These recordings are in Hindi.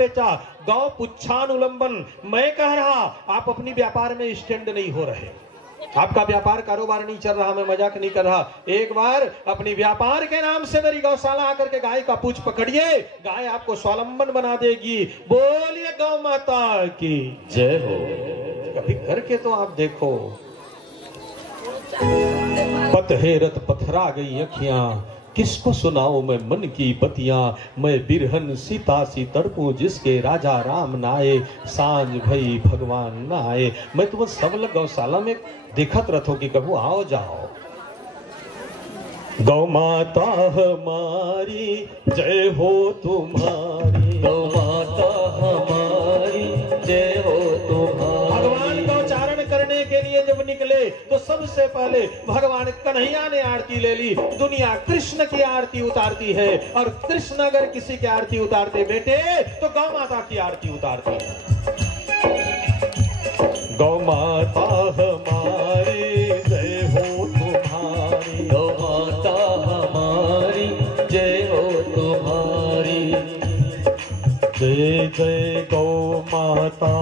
बेचा। गौ पुच्छानुलंबन। मैं कह रहा आप अपनी व्यापार में स्टैंड नहीं हो रहे, आपका व्यापार कारोबार नहीं चल रहा, मैं मजाक नहीं कर रहा। एक बार अपनी व्यापार के नाम से मेरी गौशाला आकर के गाय का पूंछ पकड़िए, गाय आपको स्वावलंबन बना देगी। बोलिए गौ माता की जय हो। कभी करके तो आप देखो। पतहेरत पथरा गई अखियां, किसको सुनाओ मैं मन की बतियां। मैं बिरहन सीता सी तड़पू, जिसके राजा राम न आए, सांझ भई भगवान न आए। मैं तुम्हें सब लोग गौशाला में देखत रथो कि कबू आओ जाओ। गौ माता हमारी जय हो तुम्हारी, गौ माता हमारी जय हो तुम्हारी। भगवान का उच्चारण करने के लिए जब निकले तो सबसे पहले भगवान कन्हैया ने आरती ले ली। दुनिया कृष्ण की आरती उतारती है, और कृष्ण अगर किसी की आरती उतारते बेटे तो गौ माता की आरती उतारती है। गौ माता हमारी जय हो तुम्हारी, गौ माता हमारी जय हो तुम्हारी। जय जय गौ माता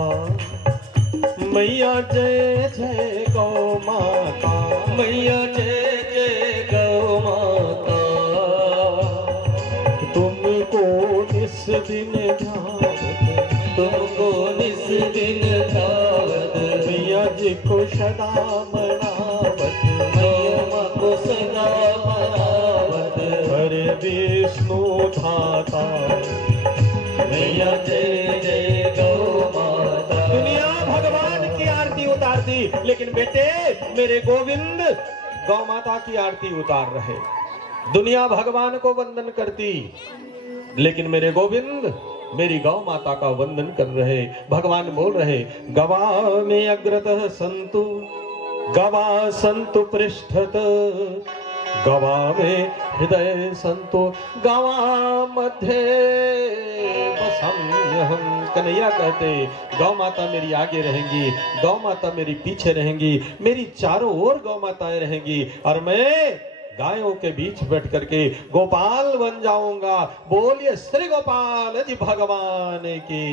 मैया, जय जय गौ माता मैया, जय जय गौ माता। तुमको निस दिन ध्यावत, तुमको निस दिन ध्यावत। मैया जी को सदा मनावत, मैया को सदा मनावत। हरे विष्णु धाता मैया जय जय गौ माता। दुनिया भगवान की आरती उतारती, लेकिन बेटे मेरे गोविंद गौ माता की आरती उतार रहे। दुनिया भगवान को वंदन करती, लेकिन मेरे गोविंद मेरी गौ माता का वंदन कर रहे। भगवान बोल रहे, गवा में अग्रतः संतु, गवा संतु पृष्ठत, गवा में हृदय संतो, गवा मध्य वसम्यहम्। कन्हैया कहते गौ माता मेरी आगे रहेंगी, गौ माता मेरी पीछे रहेंगी, मेरी चारों ओर गौ माताएं रहेंगी, और मैं गायों के बीच बैठ करके गोपाल बन जाऊंगा। बोलिए श्री गोपाल जी भगवान की।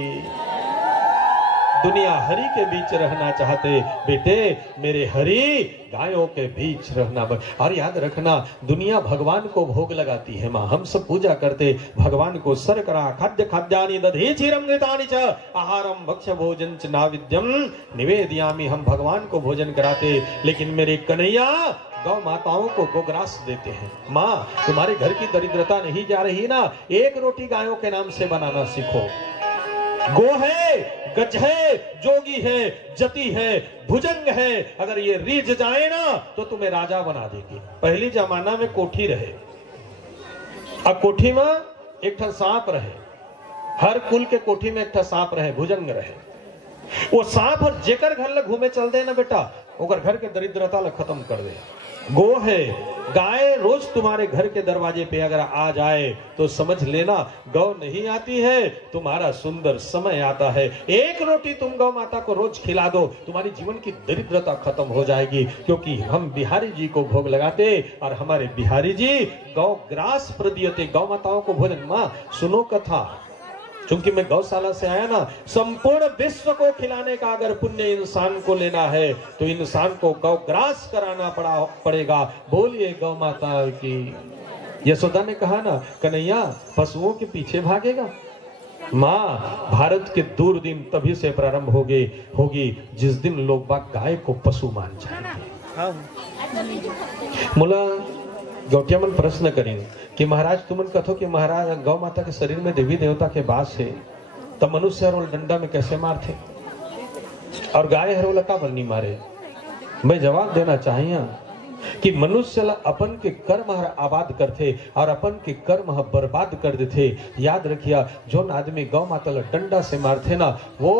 दुनिया हरि के बीच रहना चाहते, बेटे मेरे हरि गायों के बीच रहना। और याद रखना, दुनिया भगवान को भोग लगाती है माँ, हम सब पूजा करते भगवान को। शर्करा खाद्य खाद्यानि दधि चिरमृतानि च आहारम भक्ष्य भोजन च नाविद्यम निवेदयामि। हम भगवान को भोजन कराते, लेकिन मेरे कन्हैया गौ माताओं को गोग्रास देते हैं। माँ तुम्हारे घर की दरिद्रता नहीं जा रही ना, एक रोटी गायों के नाम से बनाना सीखो। गो है, गज है, जोगी है, जति है, भुजंग है, अगर ये रीझ जाए ना तो तुम्हें राजा बना देगी। पहली जमाना में कोठी रहे, अब कोठी में एक ठा सांप रहे, हर कुल के कोठी में एक ठा सांप रहे, भुजंग रहे। वो सांप और जेकर घर लग घूमे चल दे ना बेटा, ओकर घर के दरिद्रता ला खत्म कर दे। गो है, गाय रोज तुम्हारे घर के दरवाजे पे अगर आ जाए तो समझ लेना गौ नहीं आती है, तुम्हारा सुंदर समय आता है। एक रोटी तुम गौ माता को रोज खिला दो, तुम्हारी जीवन की दरिद्रता खत्म हो जाएगी। क्योंकि हम बिहारी जी को भोग लगाते, और हमारे बिहारी जी गौ ग्रास प्रदीयते, गौ माताओं को भोजन। माँ सुनो कथा, चूंकि मैं गौशाला से आया ना, संपूर्ण विश्व को खिलाने का अगर पुण्य इंसान को लेना है तो इंसान को गौग्रास कराना पड़ेगा। बोलिए गौ माता की। यशोदा ने कहा ना, कन्हैया पशुओं के पीछे भागेगा। माँ भारत के दूर दिन तभी से प्रारंभ होगी जिस दिन लोग बाग गाय को पशु मान जाएंगे। मुला गौटिया मन प्रश्न करें कि महाराज तुमन कथो कि महाराज गौ माता के शरीर में देवी देवता के बास है, तब मनुष्य हरोल डंडा में कैसे मारते और गाय हरोल का बन्नी मारे। मैं जवाब देना चाहिए कि मनुष्य अपन के कर्म आबाद करते और अपन के कर्म बर्बाद कर देते। याद रखिया, जो आदमी गौ माता ला डंडा से मारते ना, वो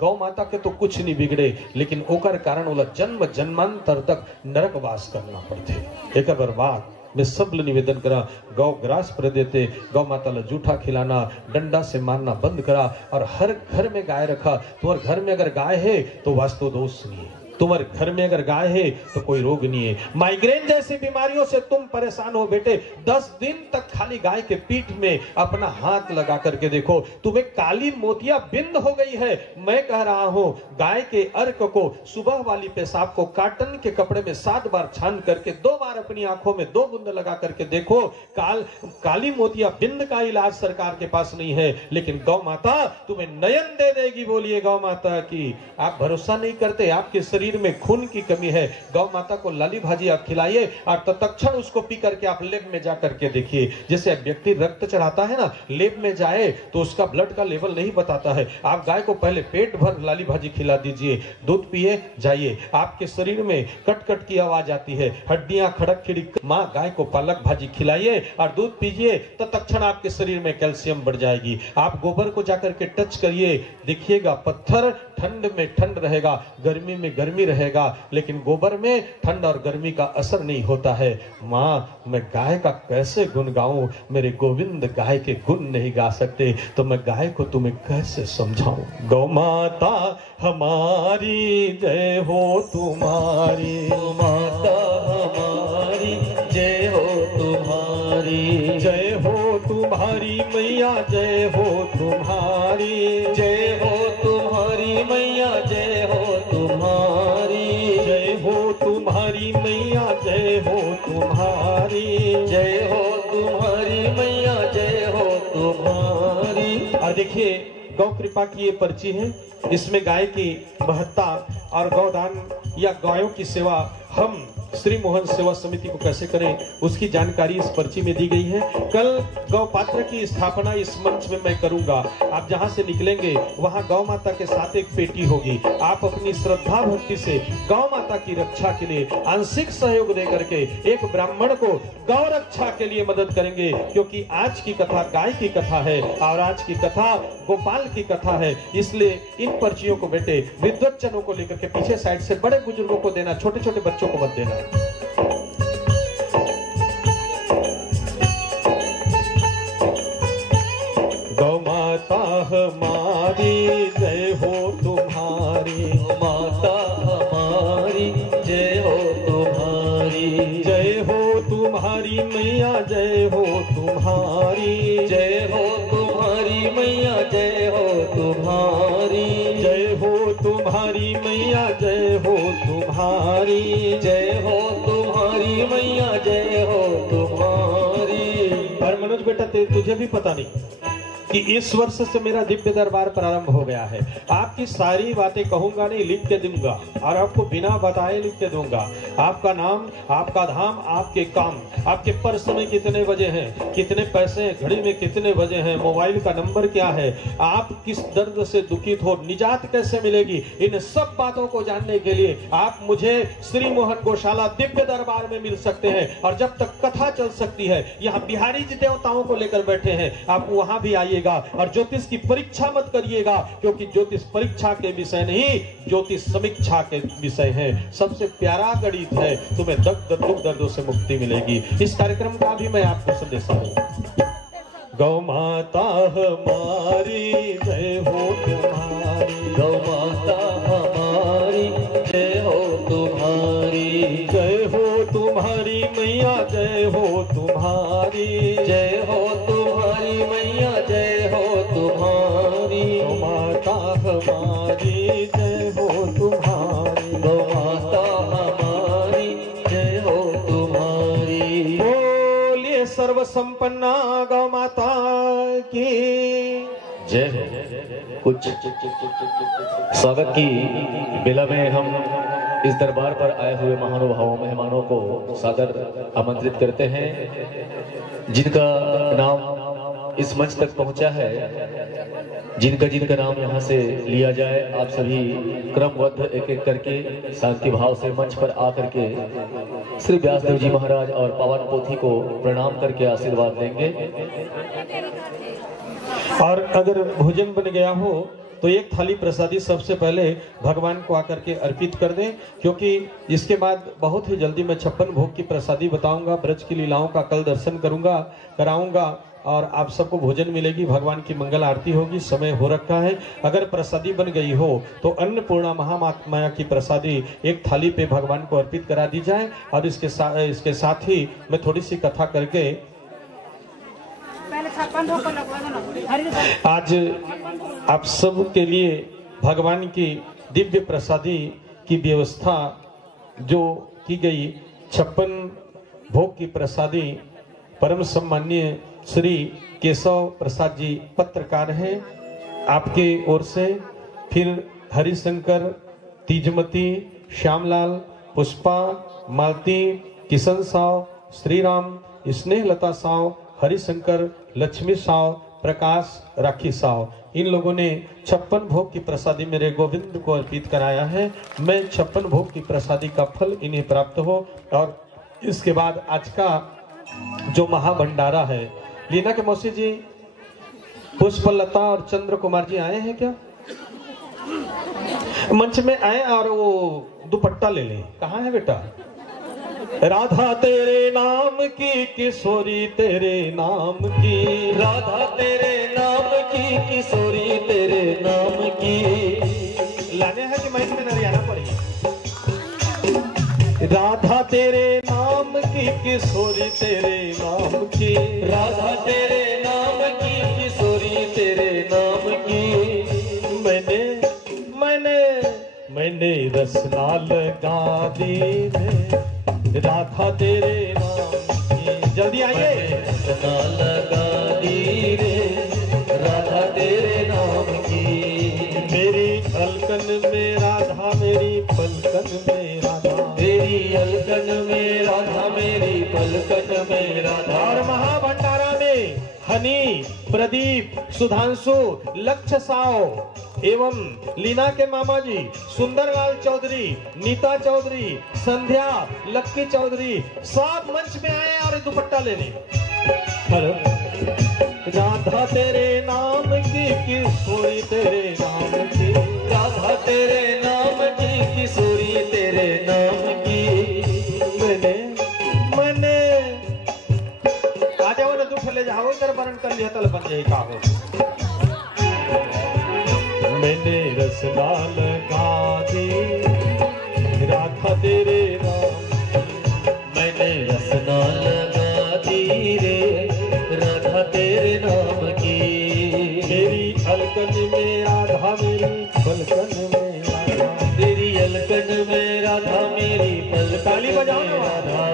गौ माता के तो कुछ नहीं बिगड़े, लेकिन ओकर कारण ओला जन्म जन्मांतर तक नरक वास करना पड़ते। एक बात मैं सब निवेदन करा, गौ ग्रास प्रदेते, गौ माता ला जूठा खिलाना, डंडा से मारना बंद करा, और हर घर में गाय रखा। तुम्हारे घर में अगर गाय है तो वास्तु दोष नहीं है, तुम्हारे घर में अगर गाय है तो कोई रोग नहीं है। माइग्रेन जैसी बीमारियों से तुम परेशान हो बेटे, 10 दिन तक खाली गाय के पीठ में अपना हाथ लगा करके देखो, तुम्हें काली मोतिया बिंद हो गई है। मैं कह रहा हूं गाय के अर्क को, सुबह वाली पेशाब को कॉटन के कपड़े में 7 बार छान करके 2 बार अपनी आंखों में 2 बूंद लगा करके देखो। काली मोतिया बिंद का इलाज सरकार के पास नहीं है, लेकिन गौ माता तुम्हें नयन दे देगी। बोलिए गौ माता की। आप भरोसा नहीं करते, आपके शरीर में खून की कमी है, गौ माता को लाली भाजी आप खिलाइए और तत्क्षण उसको पी करके आप लेब में जा करके देखिए। जैसे व्यक्ति रक्त चढ़ाता है ना, लेब में जाए तो उसका ब्लड का लेवल नहीं बताता है। आप गाय को पहले पेट भर लाली भाजी खिला दीजिए, दूध पिए जाइए, आपके शरीर में कट कट की आवाज आती है, हड्डियां खड़क खिड़क। माँ गाय को पालक भाजी खिलाइए और दूध पीजिए तो तत्क्षण आपके शरीर में कैल्शियम बढ़ जाएगी। आप गोबर को जाकर के टच करिए, देखिएगा पत्थर ठंड में ठंड रहेगा, गर्मी में गर्मी रहेगा, लेकिन गोबर में ठंड और गर्मी का असर नहीं होता है। माँ मैं गाय का कैसे गुण गाऊं, मेरे गोविंद गाय के गुण नहीं गा सकते, तो मैं गाय को तुम्हें कैसे समझाऊं। गौ माता हमारी जय हो तुम्हारी, माता हमारी जय हो तुम्हारी, जय हो तुम्हारी मैया, जय हो तुम्हारी, जय हो तुम्हारी मैया, जय हो तुम्हारी, जय हो तुम्हारी मैया, जय हो तुम्हारी, जय हो तुम्हारी मैया, जय हो तुम्हारी। और देखिए गौ कृपा की ये पर्ची है, इसमें गाय की महत्ता और गौदान या गायों की सेवा हम श्री मोहन सेवा समिति को कैसे करें उसकी जानकारी इस पर्ची में दी गई है। कल गौ पात्र की स्थापना इस मंच में मैं करूंगा। आप जहां से निकलेंगे वहां गौ माता के साथ एक पेटी होगी। आप अपनी श्रद्धा भक्ति से गौ माता की रक्षा के लिए आंशिक सहयोग दे करके एक ब्राह्मण को गौ रक्षा के लिए मदद करेंगे, क्योंकि आज की कथा गाय की कथा है और आज की कथा गोपाल की कथा है। इसलिए इन पर्चियों को बेटे विद्वज्जनों को लेकर के पीछे साइड से बड़े बुजुर्गों को देना, छोटे छोटे बच्चों को मत देना। गौ माता हमारी जय हो तुम्हारी, माता हमारी जय हो तुम्हारी, जय हो तुम्हारी मैया, जय हो तुम्हारी, जय हो तुम्हारी मैया, जय हो तुम्हारी, जय हो तुम्हारी मैया, जय हो तुम्हारी, जय हो तुम्हारी मैया, जय हो तुम्हारी। पर मनोज बेटा तुझे भी पता नहीं कि इस वर्ष से मेरा दिव्य दरबार प्रारंभ हो गया है। आपकी सारी बातें कहूंगा नहीं, लिख के दूंगा और आपको बिना बताए लिख के दूंगा। आपका नाम, आपका धाम, आपके काम, आपके पर्स में कितने बजे हैं, कितने पैसे हैं, घड़ी में कितने बजे हैं, मोबाइल का नंबर क्या है, आप किस दर्द से दुखित हो, निजात कैसे मिलेगी, इन सब बातों को जानने के लिए आप मुझे श्री मोहन गौशाला दिव्य दरबार में मिल सकते हैं। और जब तक कथा चल सकती है, यहाँ बिहारी जी देवताओं को लेकर बैठे हैं, आप वहां भी आइए। और ज्योतिष की परीक्षा मत करिएगा, क्योंकि ज्योतिष परीक्षा के विषय नहीं, ज्योतिष समीक्षा के विषय है। सबसे प्यारा गणित है, तुम्हें दुख दर्दों से मुक्ति मिलेगी। इस कार्यक्रम का भी मैं आपको संदेशा दूं। गौ माता हमारी जय हो तुम्हारी, गौ माता हमारी जय हो तुम्हारी, जय हो तुम्हारी मैया, जय हो तुम्हारी, जय हो तुम्हारी मैया, जय हो तुम्हारी। गौ माता हमारी जय हो तुम्हारी, गौ माता हमारी जय हो तुम्हारी। बोलिए सर्व संपन्ना गौ माता की जय हो। कुछ स्वागत की बेला में हम इस दरबार पर आए हुए महानुभावों मेहमानों को सादर आमंत्रित करते हैं, जिनका नाम इस मंच तक पहुंचा है, जिनका जिनका नाम यहाँ से लिया जाए। आप सभी क्रमबद्ध एक एक करके शांति भाव से मंच पर आकर के श्री व्यासदेव जी महाराज और पावन पोथी को प्रणाम करके आशीर्वाद देंगे। और अगर भोजन बन गया हो तो एक थाली प्रसादी सबसे पहले भगवान को आकर के अर्पित कर दें, क्योंकि इसके बाद बहुत ही जल्दी मैं 56 भोग की प्रसादी बताऊंगा। ब्रज की लीलाओं का कल दर्शन कराऊंगा। और आप सबको भोजन मिलेगी, भगवान की मंगल आरती होगी, समय हो रखा है। अगर प्रसादी बन गई हो तो अन्नपूर्णा महामाया की प्रसादी एक थाली पे भगवान को अर्पित करा दी जाए। और इसके साथ ही मैं थोड़ी सी कथा करके आज आप सब के लिए भगवान की दिव्य प्रसादी की व्यवस्था जो की गई, 56 भोग की प्रसादी परम सम्माननीय श्री केशव प्रसाद जी पत्रकार हैं, आपके ओर से, फिर हरिशंकर, तीजमती, श्यामलाल, पुष्पा, मालती, किशन साव, श्रीराम, स्नेहलता साव, हरिशंकर, लक्ष्मी साव, प्रकाश, राखी साव, इन लोगों ने 56 भोग की प्रसादी मेरे गोविंद को अर्पित कराया है। मैं 56 भोग की प्रसादी का फल इन्हें प्राप्त हो। और इसके बाद आज का जो महाभंडारा है, लीना के मौसी जी, पुष्पलता और चंद्र कुमार जी आए हैं क्या? मंच में आए और वो दुपट्टा ले लें। कहाँ है बेटा? राधा तेरे नाम की, किशोरी तेरे नाम की, राधा तेरे नाम की, किशोरी तेरे नाम की। लाने हैं कि मैं इसमें नरियाना पड़ी? राधा तेरे नाम की, किशोरी तेरे नाम की, राधा तेरे नाम की, किशोरी तेरे नाम की। मैंने रसना लगा दी रे, राधा तेरे नाम की। जल्दी आइए। रसना लगा दी रे, राधा तेरे नाम की। मेरी अलकन में राधा, मेरी पलकन में राधा, मेरी अलकन में राधा, मेरी पलकन में राधा। और महाभंडारा में हनी, प्रदीप, सुधांशु, लक्ष्य साव एवं लीना के मामा जी, सुंदरलाल चौधरी, नीता चौधरी, संध्या, लक्की चौधरी, सब मंच में आए और दुपट्टा लेने। हेलो। राधा तेरे नाम की, किशोरी तेरे नाम की, राधा तेरे नाम की, किशोरी तेरे नाम की। मैंने आ जाओ ना, दुख ले जाओ, इधर वरण कर लिया तल बन जाए का हो। मैंने रसना लगा दी राधा तेरे नाम, मैंने रसना लगा दी रे, राधा तेरे नाम की। मेरी अलकन में राधा, मेरी पलकन में राधा, तेरी अलकन में राधा, मेरी पलकन ताली बजाओ में राधा।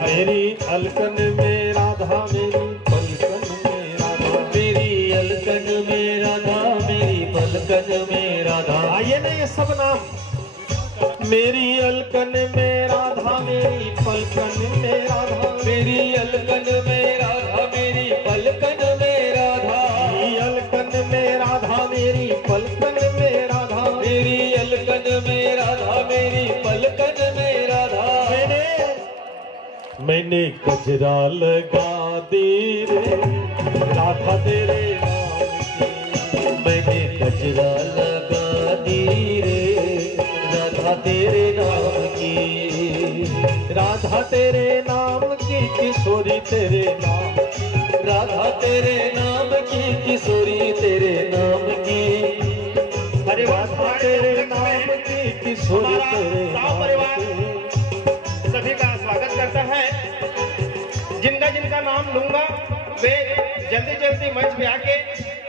मेरी अलकन में राधा, मेरी पलकन में राधा, मेरी अलकन में राधा, मेरी पलकन में राधा। आइए ना ये सब नाम। मेरी अलकन में राधा, मेरी पलकन में राधा, मेरी अलकन में राधा, मेरी पलकन में राधा। मेरी अलकन में राधा, मेरी पलकन में राधा, मेरी अलकन में राधा, मेरी पलकन में राधा। मैंने गजरा लगा दी रे, राधा तेरे नाम की। मैंने गजरा लगा दी रे, राधा तेरे नाम की। राधा तेरे नाम की, किशोरी तेरे नाम, राधा तेरे नाम की, किशोरी तेरे नाम की। अरे राधा तेरे नाम की, किशोरी तेरे नाम की। सभी का स्वागत करता है। जिनका जिनका नाम लूंगा वे जल्दी जल्दी मंच में आके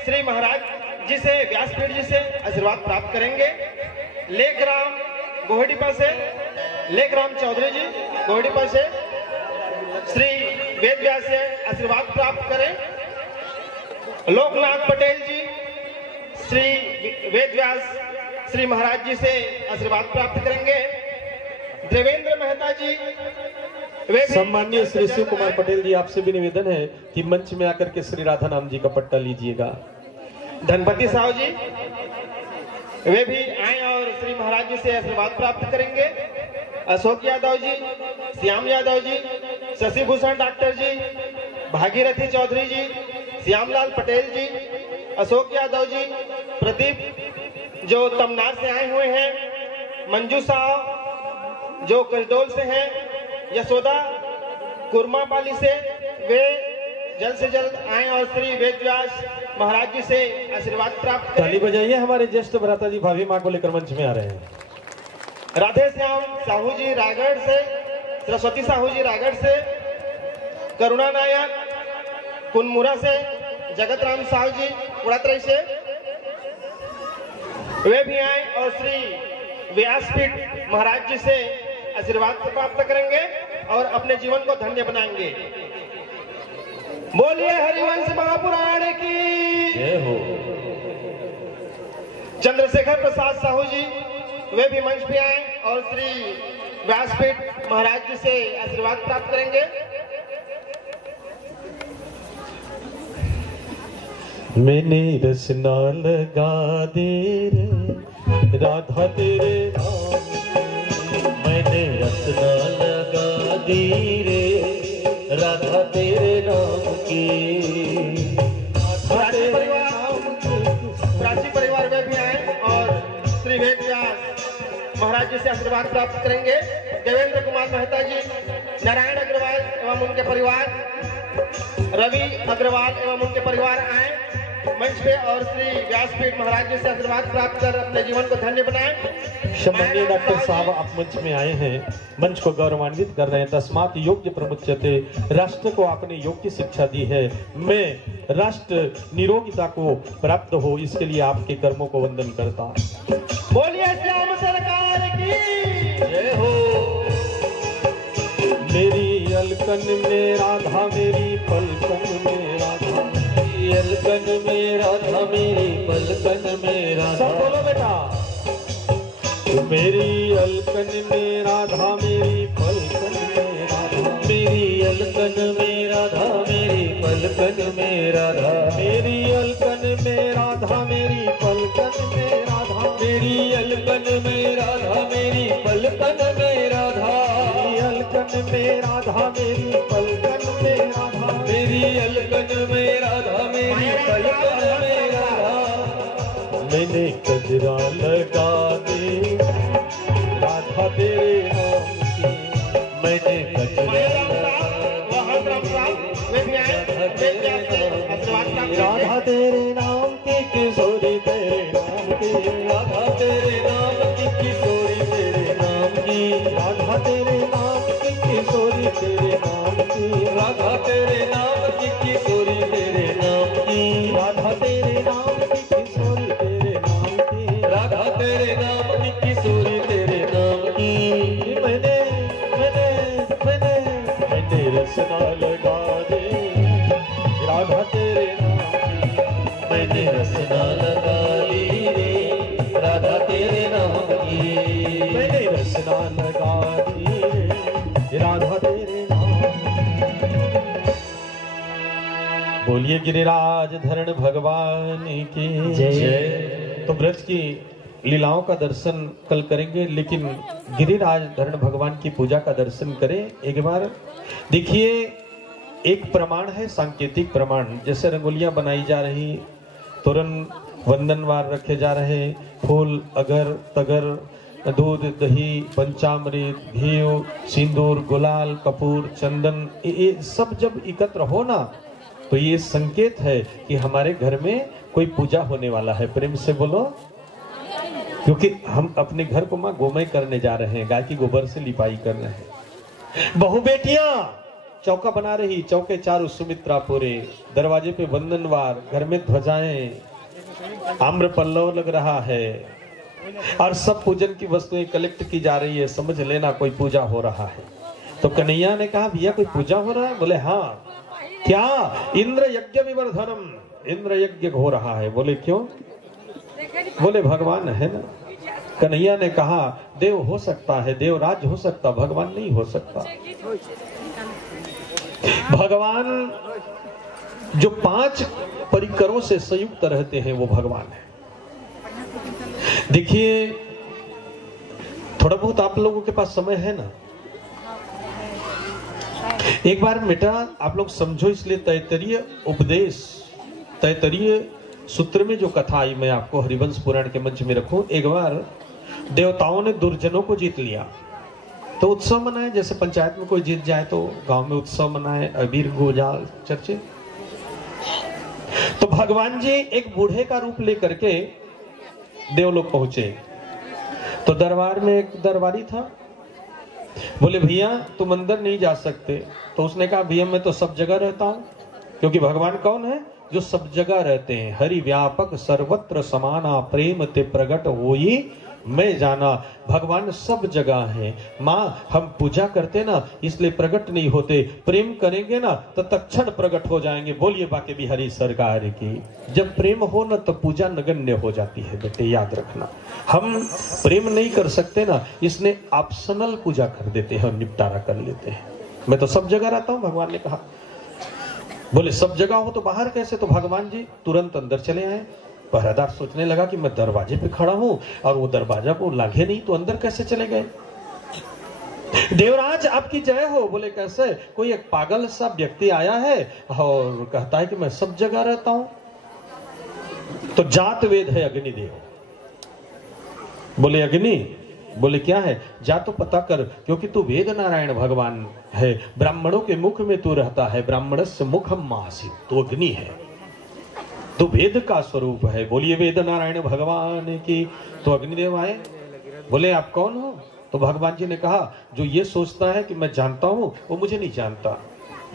श्री महाराज जी से, व्यासपीठ जी से आशीर्वाद प्राप्त करेंगे। लेखराम गोहडीपा से, लेखराम चौधरी जी गोहडीपा से श्री वेद व्यास से आशीर्वाद प्राप्त करें। लोकनाथ पटेल जी श्री वेद व्यास श्री महाराज जी से आशीर्वाद प्राप्त करेंगे। देवेंद्र मेहता जी, वे भी सम्माननीय श्री शिव कुमार पटेल जी, आपसे भी निवेदन है कि मंच में आकर के श्री राधा नाम जी का पट्टा लीजिएगा। धनपति साहु जी, वे भी आए और श्री महाराज जी से आशीर्वाद प्राप्त करेंगे। अशोक यादव जी, श्याम यादव जी, शशि भूषण डॉक्टर जी, भागीरथी चौधरी जी, श्यामलाल पटेल जी, अशोक यादव जी, प्रदीप जो तमनार से आए हुए हैं, मंजू साहब जो कसडोल से हैं, यशोदा कुरमापाली से, वे जल्द से जल्द आए और श्री वेद व्यास महाराज जी से आशीर्वाद प्राप्त करें। ताली बजाइए। हमारे ज्येष्ठ भ्राता जी भाभी माँ को लेकर मंच में आ रहे हैं। राधे श्याम साहू जी रायगढ़ से, सरस्वती साहू जी रायगढ़ से, करुणा नायक कुनमुरा से, जगत राम साहू जी उड़ातरई से, वे भी आए और श्री व्यासपीठ महाराज जी से आशीर्वाद प्राप्त करेंगे और अपने जीवन को धन्य बनाएंगे। बोलिए हरिवंश महापुराण की जय हो। चंद्रशेखर प्रसाद साहू जी वे भी मंच पे आए और श्री व्यासपीठ महाराज जी से आशीर्वाद प्राप्त करेंगे। मैंने रसना लगा दे रे राधा तेरे नाम, मैंने रसना लगा दी रे राधा तेरे नाम की। प्राची परिवार वे भी आए और श्री वेद व्यास महाराज जी से आशीर्वाद प्राप्त करेंगे। देवेंद्र कुमार मेहता जी, नारायण अग्रवाल एवं उनके परिवार, रवि अग्रवाल एवं उनके परिवार आए मंच पे और श्री व्यासपीठ महाराज जी से आशीर्वाद प्राप्त कर अपने जीवन को धन्य बनाएं। सम्मानीय डॉक्टर साहब आप मंच में आए हैं, मंच को गौरवान्वित कर रहे हैं। तस्मात योग्य प्रमुच्यते, राष्ट्र को आपने योग्य शिक्षा दी है। मैं राष्ट्र निरोगिता को प्राप्त हो, इसके लिए आपके कर्मों को वंदन करता हूं। बोलिए श्याम सरकार की जय हो। मेरी अलकन में राधा, मेरी पलकन में राधा, अलकन में राधा, मेरी पलकन में राधा। सब बोलो बेटा। मेरी अलकन में राधा, मेरी पलकन में राधा, मेरी अलकन में राधा, मेरी पलकन में राधा। मेरी अलकन में राधा, मेरी पलकन में राधा, मेरी अलकन में राधा, मेरी पलकन में राधा। मेरी अलकन में राधा, मेरी पलकन में राधा, मेरी अलकन में राधा, मेरी पलकन में राधा। मैंने गजरा लगा दे राधा तेरे नाम की, मैंने गजरा राधा तेरे नाम की किशोरी तेरे नाम की, राधा तेरे नाम की किशोरी तेरे नाम की, राधा तेरे नाम की किशोरी तेरे नाम की, राधा तेरे नाम की किशोरी तेरे नाम की, राधा तेरे नाम की किशोरी तेरे नाम की, राधा तेरे नाम की किशोरी तेरे नाम की। मैंने रसना लगा दे राधा तेरे नाम की, मैंने रसना लगा ली रे राधा तेरे नाम की। मैंने रसना लगा दी रे राधा तेरे नाम। बोलिए गिरिराज धरण भगवान की जय। तो ब्रज की लीलाओं का दर्शन कल करेंगे, लेकिन गिरिराज धरण भगवान की पूजा का दर्शन करें एक बार। देखिए, एक प्रमाण है सांकेतिक प्रमाण, जैसे रंगोलियां बनाई जा रही, तोरण वंदनवार रखे जा रहे, फूल अगर तगर, दूध दही पंचामृत घी सिंदूर गुलाल कपूर चंदन, ये सब जब एकत्र हो ना, तो ये संकेत है कि हमारे घर में कोई पूजा होने वाला है। प्रेम से बोलो, क्योंकि हम अपने घर को मां गोमय करने जा रहे हैं, गाय की गोबर से लिपाई कर रहे हैं। बहु बेटियां चौका बना रही, चौके चारों सुमित्रा पूरे, दरवाजे पे वंदनवार, घर में ध्वजाएं, आम्र पल्लव लग रहा है और सब पूजन की वस्तुएं कलेक्ट की जा रही है। समझ लेना कोई पूजा हो रहा है। तो कन्हैया ने कहा, भैया कोई पूजा हो रहा है? बोले हाँ। क्या? इंद्र यज्ञ विवर्धनम, इंद्र यज्ञ हो रहा है। बोले क्यों? बोले भगवान है ना। कन्हैया ने कहा, देव हो सकता है, देवराज हो सकता, भगवान नहीं हो सकता। भगवान जो 5 परिकरों से संयुक्त रहते हैं वो भगवान है। देखिए, थोड़ा बहुत आप लोगों के पास समय है ना, एक बार बेटा आप लोग समझो, इसलिए तैतरीय उपदेश, तैतरीय सूत्र में जो कथा आई, मैं आपको हरिवंश पुराण के मंच में रखूं। एक बार देवताओं ने दुर्जनों को जीत लिया, तो उत्सव मनाए, जैसे पंचायत में कोई जीत जाए तो गांव में उत्सव मनाए, अबीर गुलाल चर्चे। तो भगवान जी एक बूढ़े का रूप लेकर के देवलोक पहुंचे। तो दरबार में एक दरबारी था। बोले भैया तुम अंदर नहीं जा सकते। तो उसने कहा भैया मैं तो सब जगह रहता हूं, क्योंकि भगवान कौन है? जो सब जगह रहते हैं। हरि व्यापक सर्वत्र समाना प्रेम ते प्रगट होई मैं जाना। भगवान सब जगह है। माँ हम पूजा करते ना इसलिए प्रकट नहीं होते, प्रेम करेंगे ना तो तत्क्षण प्रकट हो जाएंगे। बोलिए बाकी बिहारी सरकार की। जब प्रेम हो ना तो पूजा नगण्य हो जाती है। बेटे याद रखना, हम प्रेम नहीं कर सकते ना इसने ऑप्शनल पूजा कर देते हैं, निपटारा कर लेते हैं। मैं तो सब जगह रहता हूँ, भगवान ने कहा। बोले सब जगह हो तो बाहर कैसे? तो भगवान जी तुरंत अंदर चले आए। पहरेदार सोचने लगा कि मैं दरवाजे पे खड़ा हूं और वो दरवाजा को लागे नहीं, तो अंदर कैसे चले गए? देवराज आपकी जय हो। बोले कैसे? कोई एक पागल सा व्यक्ति आया है और कहता है कि मैं सब जगह रहता हूं। तो जात वेद है अग्निदेव। बोले अग्नि? बोले क्या है? जा तो पता कर, क्योंकि तू वेद नारायण भगवान है। ब्राह्मणों के मुख में तू रहता है। ब्राह्मणस्य मुखम मासी, तो अग्नि है, तो वेद का स्वरूप है। बोलिए वेद नारायण भगवान की। तो अग्निदेव आए। बोले आप कौन हो? तो भगवान जी ने कहा जो ये सोचता है कि मैं जानता हूं वो मुझे नहीं जानता,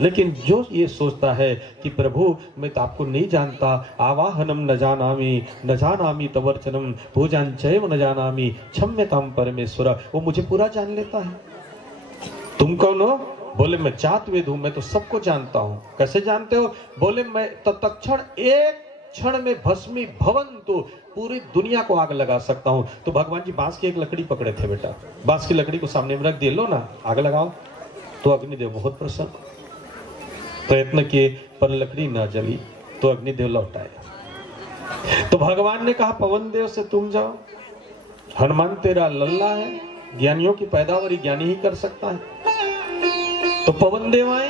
लेकिन जो ये सोचता है कि प्रभु मैं तो आपको नहीं जानता, आवाहनम न जानामि तवर्चनम पूजां चैव न जानामि क्षम्यताम परमेश्वर, वो मुझे पूरा जान लेता है। तुम कौन हो? बोले मैं जात वेद हूं, मैं तो सबको जानता हूं। कैसे जानते हो? बोले मैं तत्क्षण एक क्षण में भस्मी भवंतु, पूरी दुनिया को आग लगा सकता हूं। तो भगवान जी बांस की एक लकड़ी पकड़े थे। बेटा बांस की लकड़ी को सामने में रख दिए, लो ना आग लगाओ। तो अग्निदेव बहुत प्रसन्न, प्रयत्न किए पर लकड़ी ना जली। तो अग्निदेव लौट आए। तो भगवान ने कहा पवन देव से तुम जाओ, हनुमान तेरा लल्ला है, ज्ञानियों की पैदावारी ज्ञानी ही कर सकता है। तो पवन देव आए।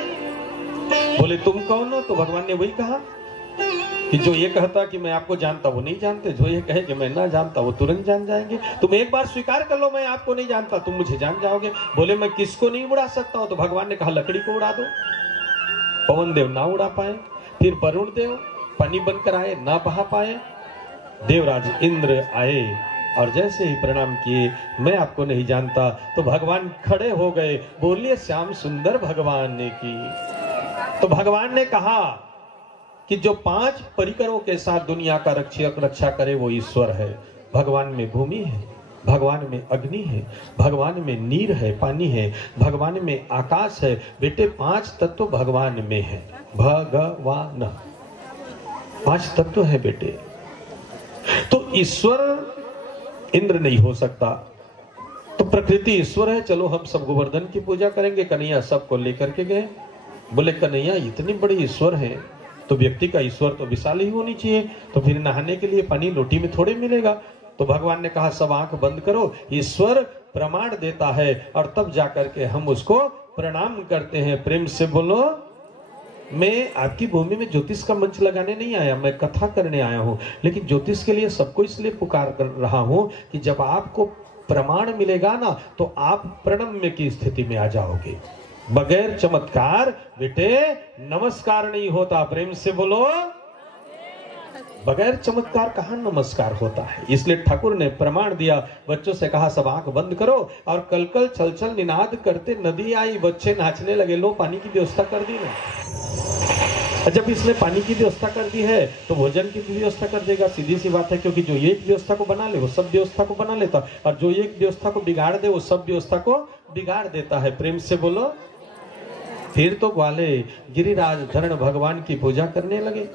बोले तुम कौन हो? तो भगवान ने वही कहा कि जो ये कहता कि मैं आपको जानता वो नहीं जानते, जो ये कहे कि मैं ना जानता वो तुरंत जान जाएंगे। तुम एक बार स्वीकार कर लो मैं आपको नहीं जानता, तुम मुझे जान जाओगे। बोले मैं किसको नहीं उड़ा सकता हूं? तो भगवान ने कहा लकड़ी को उड़ा दो। पवन देव ना उड़ा पाए। फिर वरुण देव पानी बनकर आए, ना बहा पाए। देवराज इंद्र आए और जैसे ही प्रणाम किए मैं आपको नहीं जानता, तो भगवान खड़े हो गए। बोलिए श्याम सुंदर भगवान ने की। तो भगवान ने कहा कि जो 5 परिकरों के साथ दुनिया का रक्षा करे वो ईश्वर है। भगवान में भूमि है, भगवान में अग्नि है, भगवान में नीर है, पानी है, भगवान में आकाश है। बेटे 5 तत्व भगवान में है। भगवान 5 तत्व है बेटे। तो ईश्वर इंद्र नहीं हो सकता, तो प्रकृति ईश्वर है। चलो हम सब गोवर्धन की पूजा करेंगे। कन्हैया सबको लेकर के गए। बोले कन्हैया इतनी बड़ी ईश्वर है तो व्यक्ति का ईश्वर तो विशाल ही होनी चाहिए, तो फिर नहाने के लिए पानी लोटी में थोड़े मिलेगा। तो भगवान ने कहा सब आंख बंद करो, ईश्वर प्रमाण देता है और तब जाकर के हम उसको प्रणाम करते हैं। प्रेम से बोलो। मैं आपकी भूमि में ज्योतिष का मंच लगाने नहीं आया, मैं कथा करने आया हूं। लेकिन ज्योतिष के लिए सबको इसलिए पुकार कर रहा हूं कि जब आपको प्रमाण मिलेगा ना तो आप प्रणम्य की स्थिति में आ जाओगे। बगैर चमत्कार बेटे नमस्कार नहीं होता। प्रेम से बोलो। बगैर चमत्कार कहां नमस्कार होता है। इसलिए ठाकुर ने प्रमाण दिया। बच्चों से कहा सब आंख बंद करो और कलकल छलछल निनाद करते नदी आई, बच्चे नाचने लगे। लो पानी की व्यवस्था कर दी ना। जब इसने पानी की व्यवस्था कर दी है तो भोजन की व्यवस्था कर देगा। सीधी सी बात है, क्योंकि जो एक व्यवस्था को बना ले वो सब व्यवस्था को बना लेता, और जो एक व्यवस्था को बिगाड़ दे वो सब व्यवस्था को बिगाड़ देता है। प्रेम से बोलो। फिर तो ग्वाले गिरिराज धरण भगवान की पूजा करने लगे।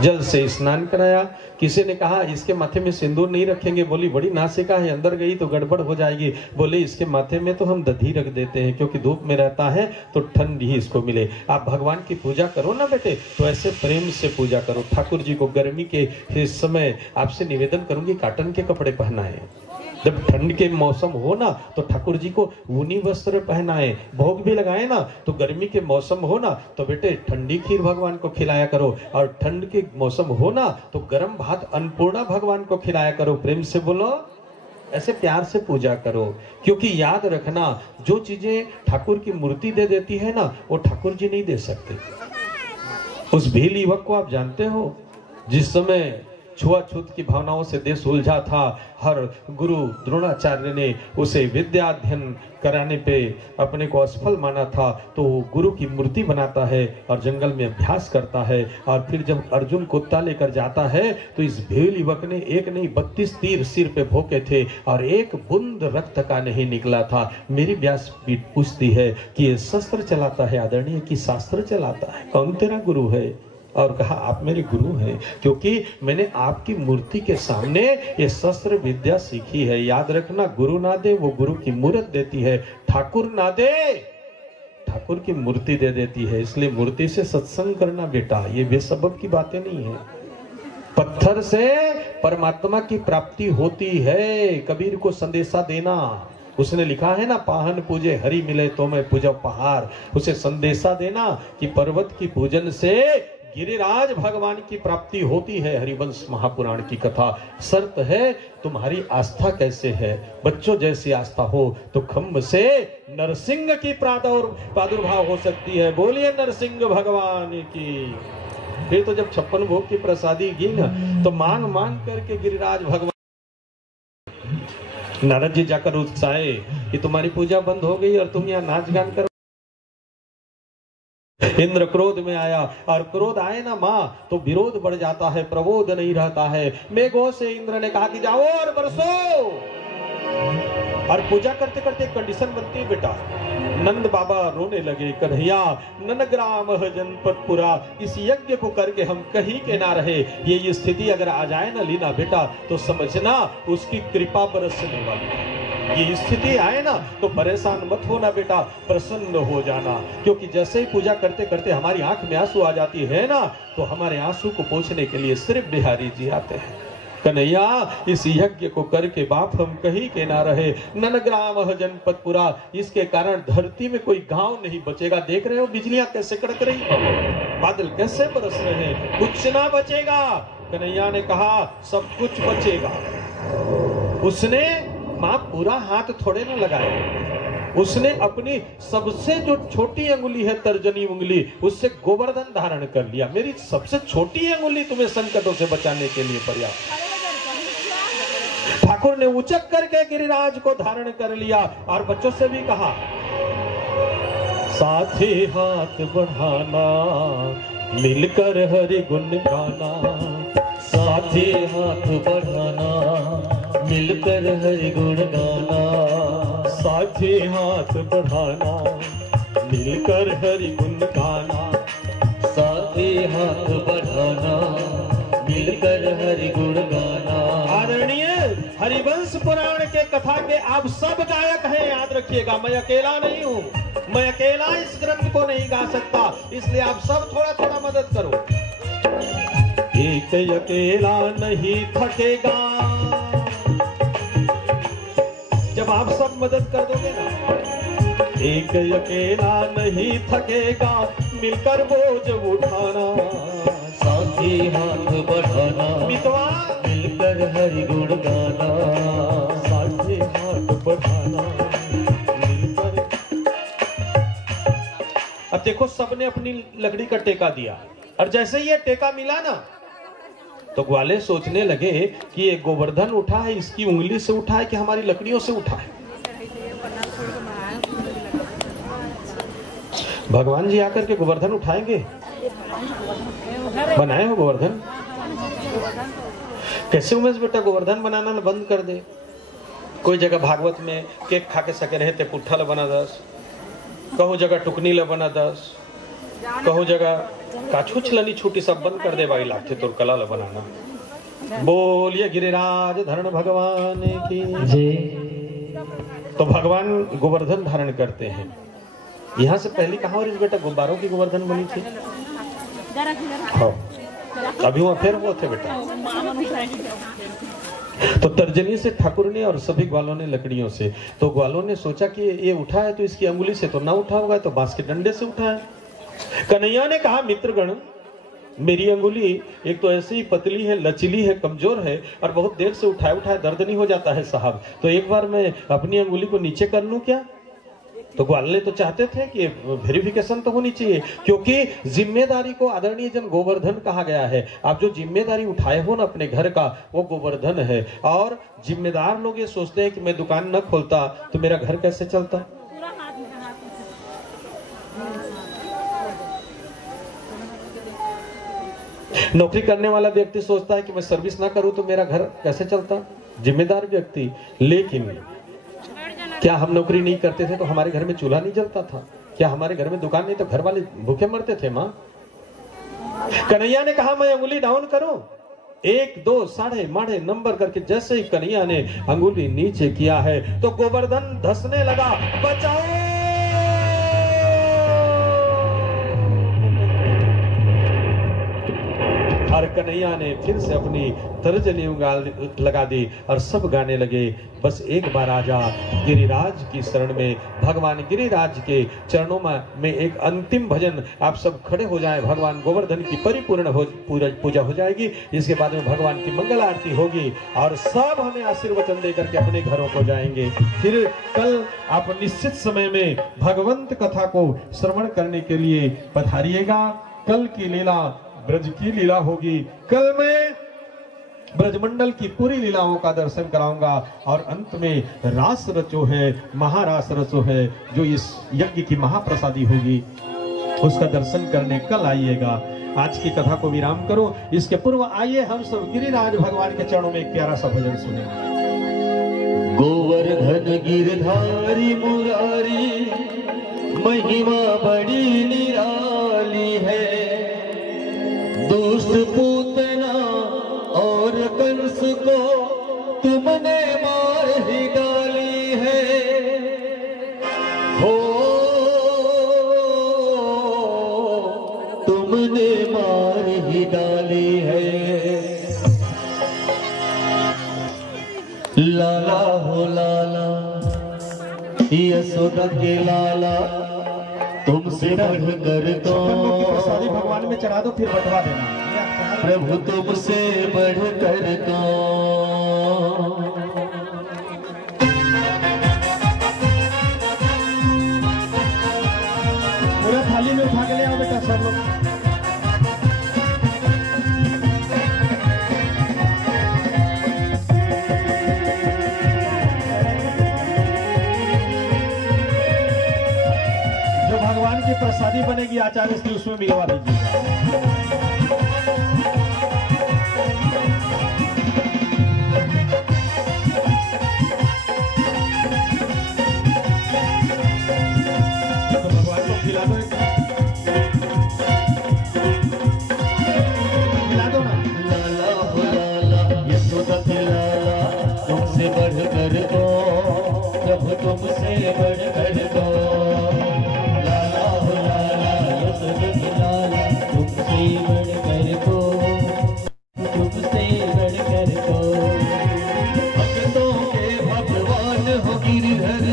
जल से स्नान कराया। किसी ने कहा इसके माथे में सिंदूर नहीं रखेंगे। बोली बड़ी नासिका है, अंदर गई तो गड़बड़ हो जाएगी। बोले इसके माथे में तो हम दधी रख देते हैं, क्योंकि धूप में रहता है तो ठंड ही इसको मिले। आप भगवान की पूजा करो ना बेटे, तो ऐसे प्रेम से पूजा करो। ठाकुर जी को गर्मी के समय आपसे निवेदन करूंगी कॉटन के कपड़े पहनाए। जब ठंड के मौसम हो ना तो ठाकुर जी को ऊनी वस्त्र पहनाए। भोग भी लगाए ना तो गर्मी के मौसम हो ना तो बेटे ठंडी खीर भगवान को खिलाया करो, और ठंड के मौसम हो ना तो गर्म भात अन्नपूर्णा भगवान को खिलाया करो। प्रेम से बोलो। ऐसे प्यार से पूजा करो, क्योंकि याद रखना जो चीजें ठाकुर की मूर्ति दे देती है ना वो ठाकुर जी नहीं दे सकते। उस भील युवक को आप जानते हो, जिस समय छुआछूत की भावनाओं से देश उलझा था, हर गुरु द्रोणाचार्य ने उसे विद्या अध्ययन कराने पे अपने को असफल माना था, तो वो गुरु की मूर्ति बनाता है और जंगल में अभ्यास करता है। और फिर जब अर्जुन कुत्ता लेकर जाता है तो इस भील युवक ने एक नहीं 32 तीर सिर पे भोंके थे और एक बूंद रक्त का नहीं निकला था। मेरी व्यासपीठ पूछती है कि ये शस्त्र चलाता है आदरणीय कि शास्त्र चलाता है, कौन तेरा गुरु है? और कहा आप मेरे गुरु हैं, क्योंकि मैंने आपकी मूर्ति के सामने ये शस्त्र विद्या सीखी है। याद रखना, गुरु ना दे वो गुरु की मूर्त देती है, ठाकुर ना दे ठाकुर की मूर्ति दे देती है। इसलिए मूर्ति से सत्संग करना बेटा, ये बेसबब की बातें नहीं है। पत्थर से परमात्मा की प्राप्ति होती है। कबीर को संदेशा देना, उसने लिखा है ना, पाहन पूजे हरि मिले तो मैं पूजा पहाड़। उसे संदेशा देना कि पर्वत की पूजन से गिरिराज भगवान की प्राप्ति होती है। हरिवंश महापुराण की कथा। शर्त है तुम्हारी आस्था कैसे है। बच्चों जैसी आस्था हो तो खम्भ से नरसिंह की प्रादुर्भाव हो सकती है। बोलिए नरसिंह भगवान की। फिर तो जब 56 भोग की प्रसादी की ना, तो मांग मांग करके गिरिराज भगवान नारद जी जाकर उत्साहे कि तुम्हारी पूजा बंद हो गई और तुम यहाँ नाच गान करो। इंद्र क्रोध में आया, और क्रोध आए ना माँ तो विरोध बढ़ जाता है, प्रबोध नहीं रहता है। मेघों से इंद्र ने कहा कि जाओ और बरसो। और पूजा करते करते कंडीशन बनती है बेटा। नंद बाबा रोने लगे, कन्हैया ननग्राम जनपदपुरा, इस यज्ञ को करके हम कहीं के ना रहे। ये स्थिति अगर आ जाए ना लीना बेटा, तो समझना उसकी कृपा बरसने वाली है। ये स्थिति आए ना तो परेशान मत होना बेटा, प्रसन्न हो जाना। क्योंकि जैसे ही पूजा करते करते हमारी आंख में आंसू आ जाती है ना, तो हमारे आंसू को पोंछने के लिए सिर्फ बिहारी जी आते हैं। कन्हैया इस यज्ञ को करके बाप हम कहीं के ना रहे। ननग्राम जनपदपुरा, इसके कारण धरती में कोई गांव नहीं बचेगा। देख रहे हो बिजलियां कैसे कड़क रही, बादल कैसे बरस रहे हैं, कुछ ना बचेगा। कन्हैया ने कहा सब कुछ बचेगा। उसने मां पूरा हाथ थोड़े ना लगाया, उसने अपनी सबसे जो छोटी अंगुली है, तर्जनी उंगली, उससे गोवर्धन धारण कर लिया। मेरी सबसे छोटी अंगुली तुम्हें संकटों से बचाने के लिए पर्याप्त। ठाकुर ने उचक करके गिरिराज को धारण कर लिया और बच्चों से भी कहा साथी हाथ बढ़ाना, मिलकर हरि गुण गाना। साथी हाथ बढ़ाना, मिलकर हरि गुण गाना। साथी हाथ बढ़ाना, मिलकर हरि गुण गाना। साथी हाथ बढ़ाना, मिलकर हरि गुण गाना। आदरणीय हरिवंश पुराण के कथा के आप सब गायक हैं, याद रखिएगा। मैं अकेला नहीं हूँ, मैं अकेला इस ग्रंथ को नहीं गा सकता, इसलिए आप सब थोड़ा थोड़ा मदद करो। एक अकेला नहीं थकेगा, जब आप सब मदद कर दोगे ना। एक अकेला नहीं थकेगा, मिलकर बोझ उठाना। साथी हाथ बढ़ाना, मितवा मिलकर हरि गुण गाना। साथी हाथ बढ़ाना, मिलकर। अब देखो सबने अपनी लकड़ी का टेका दिया, और जैसे ये टेका मिला ना, तो ग्वाले सोचने लगे कि ये गोवर्धन उठा है, इसकी उंगली से उठा है कि हमारी लकड़ियों से उठा है। भगवान जी आकर के गोवर्धन उठाएंगे? बनाए हो गोवर्धन? कैसे उमेश बेटा गोवर्धन बनाना न बंद कर दे। कोई जगह भागवत में केक खा के सके रहे थे, पुट्ठा ल बना 10, कहूँ जगह टुकनी ल बना 10, कहूँ जगह काछू छलनी छूटी, सब बंद कर दे भाई, लाते तो कला ल बनाना। बोलिए गिरिराज धरण भगवान की जय। तो भगवान गोवर्धन धारण करते हैं। यहाँ से पहली कहा और इस बेटा गुब्बारों की गोवर्धन बनी थी। हाँ, अभी वहाँ फिर वो थे बेटा। तो तर्जनी से ठाकुर ने और सभी ग्वालों ने लकड़ियों से। तो ग्वालों ने सोचा कि ये उठा है तो इसकी अंगुली से तो ना उठा होगा, तो बांस के डंडे से उठा है। कन्हैया ने कहा मित्रगण, मेरी अंगुली एक तो ऐसे ही पतली है, लचीली है, कमजोर है, और बहुत देर से उठाए उठाए दर्द नहीं हो जाता है साहब, तो एक बार मैं अपनी अंगुली को नीचे कर लूं क्या? तो ग्वाले तो चाहते थे कि वेरिफिकेशन तो होनी चाहिए, क्योंकि जिम्मेदारी को आदरणीय जन गोवर्धन कहा गया है। आप जो जिम्मेदारी उठाए हो ना अपने घर का, वो गोवर्धन है। और जिम्मेदार लोग ये सोचते हैं कि मैं दुकान न खोलता तो मेरा घर कैसे चलता। नौकरी करने वाला व्यक्ति सोचता है कि मैं सर्विस ना करूं तो मेरा घर कैसे चलता, जिम्मेदार व्यक्ति। लेकिन क्या हम नौकरी नहीं करते थे तो हमारे घर में चूल्हा नहीं जलता था? क्या हमारे घर में दुकान नहीं तो घर वाले भूखे मरते थे? माँ कन्हैया ने कहा मैं अंगुली डाउन करूं, 1 2 साढ़े माढ़े नंबर करके जैसे ही कन्हैया ने अंगुली नीचे किया है तो गोवर्धन धसने लगा, बचाओ। और कन्हैया ने फिर से अपनी तर्जनी लगा दी और सब गाने लगे, बस एक बार आजा गिरिराज की शरण में। भगवान गिरिराज के चरणों में एक अंतिम भजन, आप सब खड़े हो जाएं, भगवान गोवर्धन की परिपूर्ण पूजा हो जाएगी। इसके बाद में भगवान की मंगल आरती होगी और सब हमें आशीर्वचन देकर के अपने घरों को जाएंगे। फिर कल आप निश्चित समय में भगवंत कथा को श्रवण करने के लिए पधारिएगा। कल की लीला ब्रज की लीला होगी। कल मैं ब्रजमंडल की पूरी लीलाओं का दर्शन कराऊंगा और अंत में रास रचो है, महारास रचो है, जो इस यज्ञ की महाप्रसादी होगी, उसका दर्शन करने कल आइएगा। आज की कथा को विराम करो। इसके पूर्व आइए हम सब गिरिराज भगवान के चरणों में एक प्यारा सा भजन सुने। गोवर्धन गिरधारी मुरारी, महिमा बड़ी निराली है। दुष्ट पूतना और कंस को तुमने मार ही डाली है। हो तुमने मार ही डाली है। लाला हो लाला, यशोदा के लाला, तुमसे बढ़कर तो भगवान में चढ़ा दो, फिर बटवा देना। प्रभु तुमसे बढ़कर तो पूरा थाली में उठा के ले आओ बेटा सब लोग। जो भगवान की प्रसादी बनेगी आचार्य श्री उसमें मिलवा दीजिए। तुमसे बढ़कर दो। लाला हो लाला, यशोदा के लाला, तुमसे बढ़कर दो, तुमसे बढ़कर दो। भक्तों के भगवान हो गिरधर,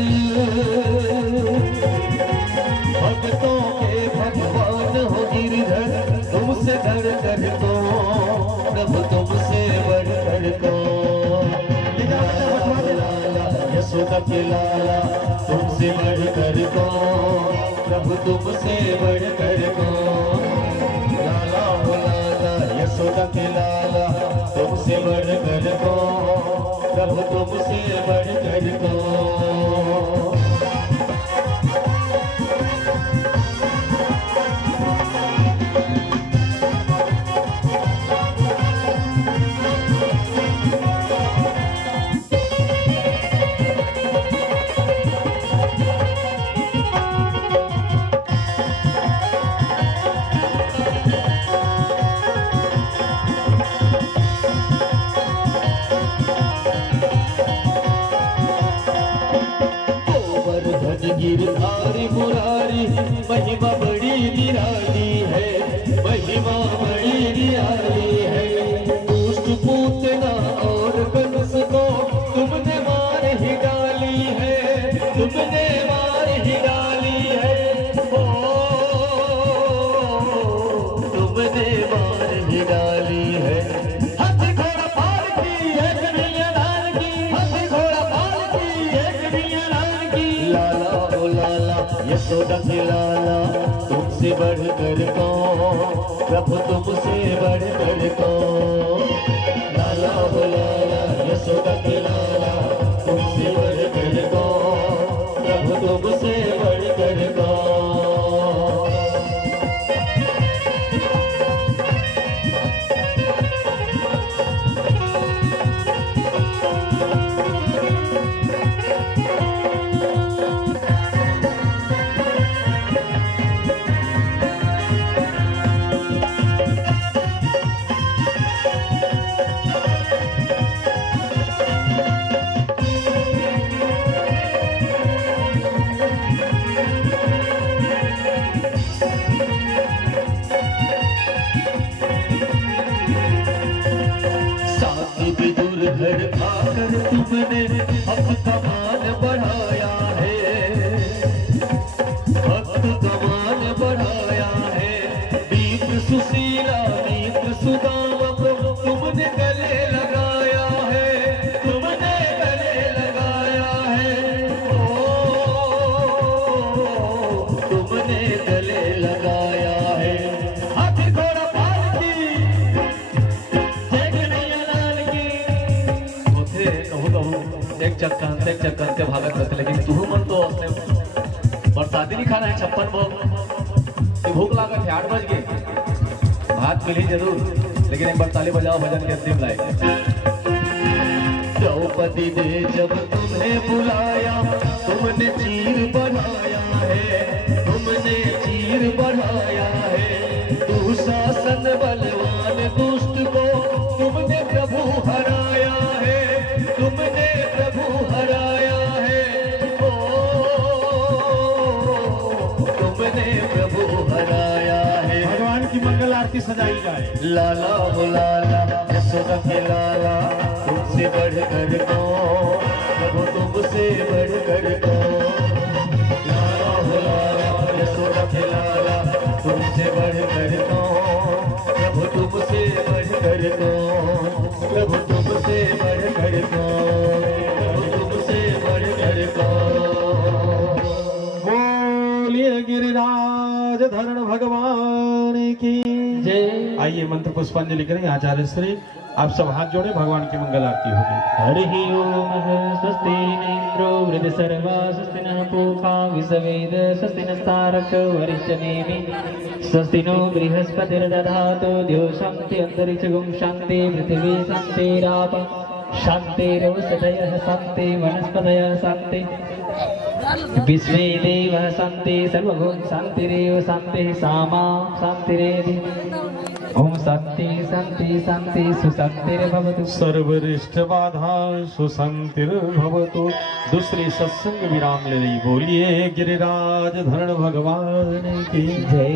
भक्तों के भगवान हो गिरधर, तुमसे बढ़कर दो, प्रभु तुमसे बढ़कर दो। यशोदा के लाला, तुमसे बढ़कर दो, प्रभु तुमसे बढ़कर दो। लाला हो लाला, यशोदा के लाला, तुमसे बढ़कर दो, प्रभु तुमसे बढ़कर दो। गिरधारी मुरारी, महिमा बड़ी निराली है, महिमा बड़ी निराली है। दुष्ट पूतना और कंस को तुमने मार ही डाली है, तुमने मार ही डाली है। ओ तुमने मार ही डाली है। हाथी घोड़ा पार की एक मिलियन की, हाथी घोड़ा पार की एक मिलियन की। लाला ओ लाला, यशोदा के लाला तुमसे बढ़कर कौन, प्रभु तुमसे बढ़कर कौन। लाला हो लाला यशोदा के लाला तुमसे बढ़कर कौन, प्रभु तुमसे बढ़कर कौन। घर आकर तुमने भक्त का मान बढ़ाया है, भक्त का मान बढ़ाया है। दीप सुशीला दीप सुदाम को तुमने गले लगाया है, तुमने गले लगाया है। ओ तुमने गले लगाया है। हाथी घोड़ा पालकी एक चक्कर के भागत रहते, लेकिन तू मन तो अपने बरसाती नहीं खाना है 56 भोग। भूख लागत है 8 बज गए, भात मिली जरूर, लेकिन एक बार ताली बजाओ भजन के अंतिम लायक। द्रौपदी ने जब तुम्हें बुलाया तुमने चीर बढ़ाया है, तुमने चीर बढ़ाया है। दुशासन बलवान दुष्ट को तुमने प्रभु हराया है, तुमने प्रभु हराया है। ओ तुमने प्रभु हराया है। भगवान की मंगल आरती सजाई जाए। लाला हो लाला यशोदा के लाला तुमसे बढ़कर कौन, प्रभु तुमसे बढ़कर कौन। लाला हो लाला यशोदा के लाला तुमसे बढ़कर कौन, प्रभु तुमसे बढ़कर कौन, प्रभु तुमसे बढ़कर कौन, प्रभु तुमसे बढ़कर कौन। बोलिए गिरिराज धरण भगवान की जय। आइए मंत्र पुष्पांजलि करें। आचार्य श्री आप सब हाथ जोड़े, भगवान की मंगल आरती होगी। हरि ओम स्वस्ति इंद्रो वृद्धसर्वा स्वस्ति नः पूषा विश्ववेद स्वस्ति नस्तारक वरिष्ठनेमि स्वस्ति नो बृहस्पतिर्दधातु द्यौ शान्ति अन्तरिक्षगुं शान्ति पृथिवी शान्तिराप शान्तिरोषधयः शान्ति वनस्पतयः शान्ति विश्वे देवः शान्ति सर्वभूत शान्तिरेव शान्तिः सामा शान्तिरेधि। ओम शांति शांति शांति सुशांतिर्भवतु। सर्वरिष्ट बाधा सुशांतिर्भवतु। दूसरी सत्संग विराम ले रही। बोलिए गिरिराज धरण भगवान की जय।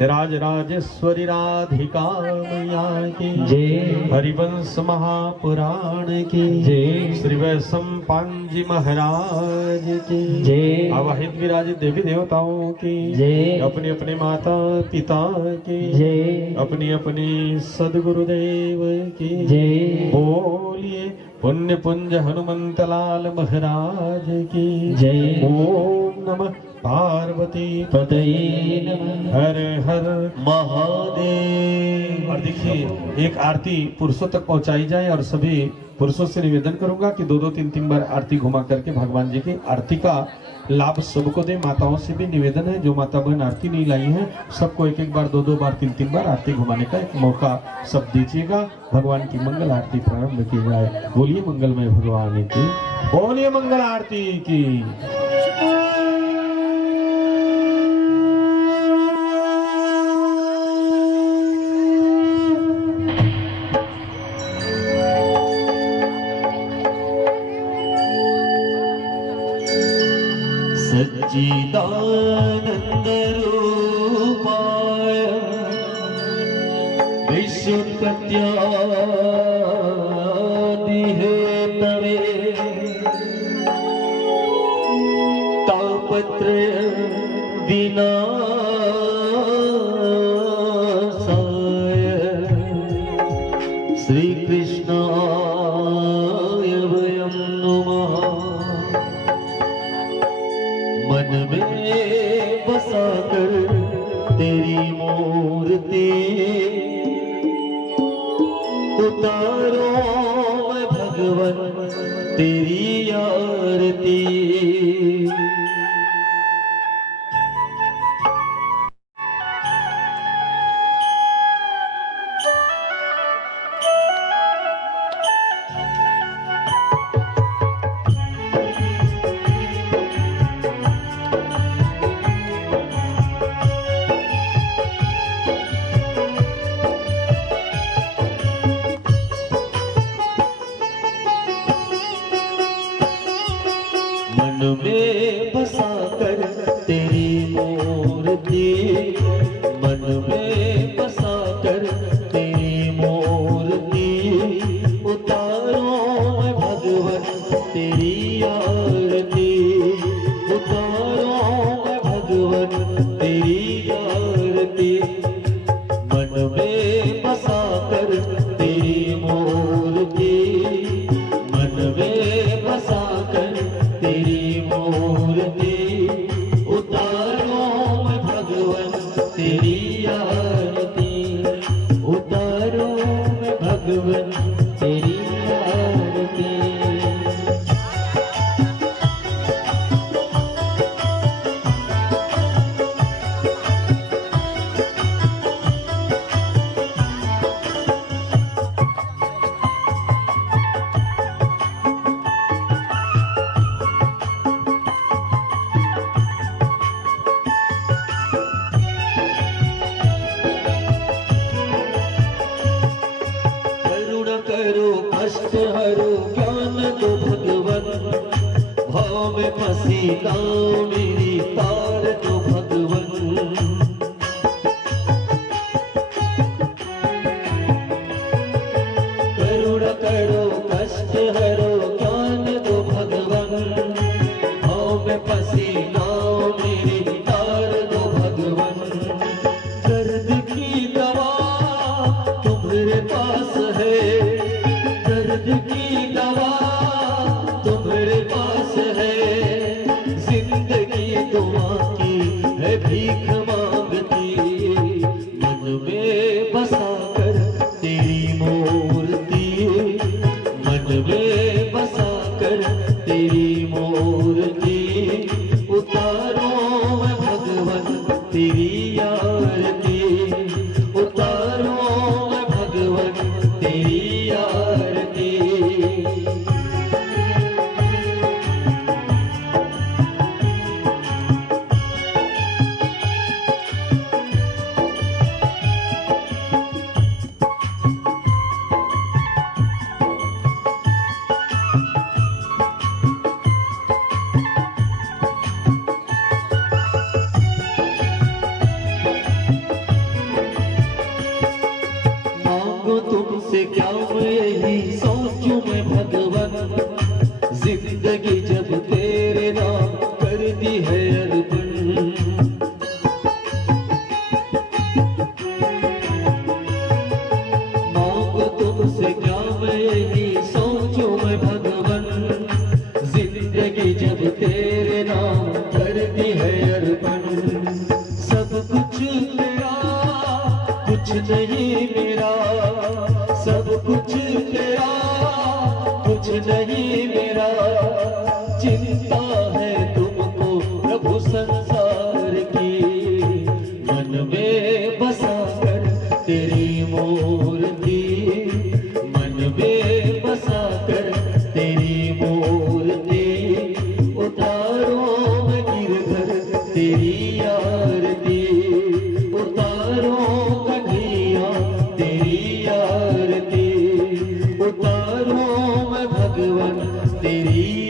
राज राजेश्वरी राधिका मैया की जय। हरिवंश महापुराण की जय। श्री वैष्णव पांजी महाराज की जय। आवाहित विराज देवी देवताओं की जय। अपने अपने माता पिता की जय। अपनी अपनी सदगुरुदेव की जय। बोलिए पुण्य पुंज हनुमंत लाल महाराज की जय। ओम नमः पार्वती पतये नमः। हर हर महादेव। और देखिए एक आरती पुरुषों तक पहुंचाई जाए और सभी पुरुषों से निवेदन करूंगा कि 2-2 3-3 बार आरती घुमा करके भगवान जी की आरती का लाभ सबको दे। माताओं से भी निवेदन है, जो माता बहन आरती नहीं लाई है सबको 1-1 बार 2-2 बार 3-3 बार आरती घुमाने का एक मौका सब दीजिएगा। भगवान की मंगल आरती प्रारंभ की जाए। बोलिए मंगलमय भगवान की, बोलिए मंगल आरती की। सच्चिदानंद रूपाय विश्वोत्पत्त्यादि हेतवे तापत्रय विनाशाय श्री कृष्णाय वयं नमः। मन में भगवन तेरी आरती। मन में बसा कर तेरी मूर्ति, मन में बसा कर तेरी मूर्ति, उतारो मैं भगवन तेरी आरती, उतारो मैं भगवन तेरी आरती। मन में बसा कर तेरी मूर्ति, मन में बसा कर तेरी मूर्ति, उतारो मैं भगवन तेरी आरती, उतारो मैं भगवन तेरी आरती। करो कष्ट हरो ज्ञान दो भगवन, भाव में फंसी गाँव मेरी तार दो भगवन। करुणा करो कष्ट हरो ज्ञान दो भगवन, भाव में फंसी गाँव मेरी तार दो भगवन। दर्द की दवा तुम्हारे पास है, दर्द की दवा तुम्हारे पास है, जिंदगी दुआ की है भीख मांगती। मन में बसा कर तेरी मूर्ति, मन में बसा कर तेरी मूर्ति, उतारो मैं भगवन तेरी आरती, उतारो मैं भगवन तेरी आरती। मांगो तुमसे क्या मैं यही सोचूं मैं भगवन, जिंदगी जब तेरे नाम कर दी है अर्पण। मांगो तुमसे क्या मैं यही सोचूं मैं भगवन, जिंदगी जब तेरे नाम कर दी है अर्पण। सब कुछ तेरा कुछ नहीं मेरा, सब कुछ तेरा कुछ नहीं मेरा। चिंता है तुमको प्रभु संसार की, मन में बसा कर तेरी मूर्ति, मन में बसा कर तेरी मूर्ति, उतारो मैं गिरधर तेरी आरती, उतारो कन्हैया तेरी आरती, उतारो मैं भगवन तेरी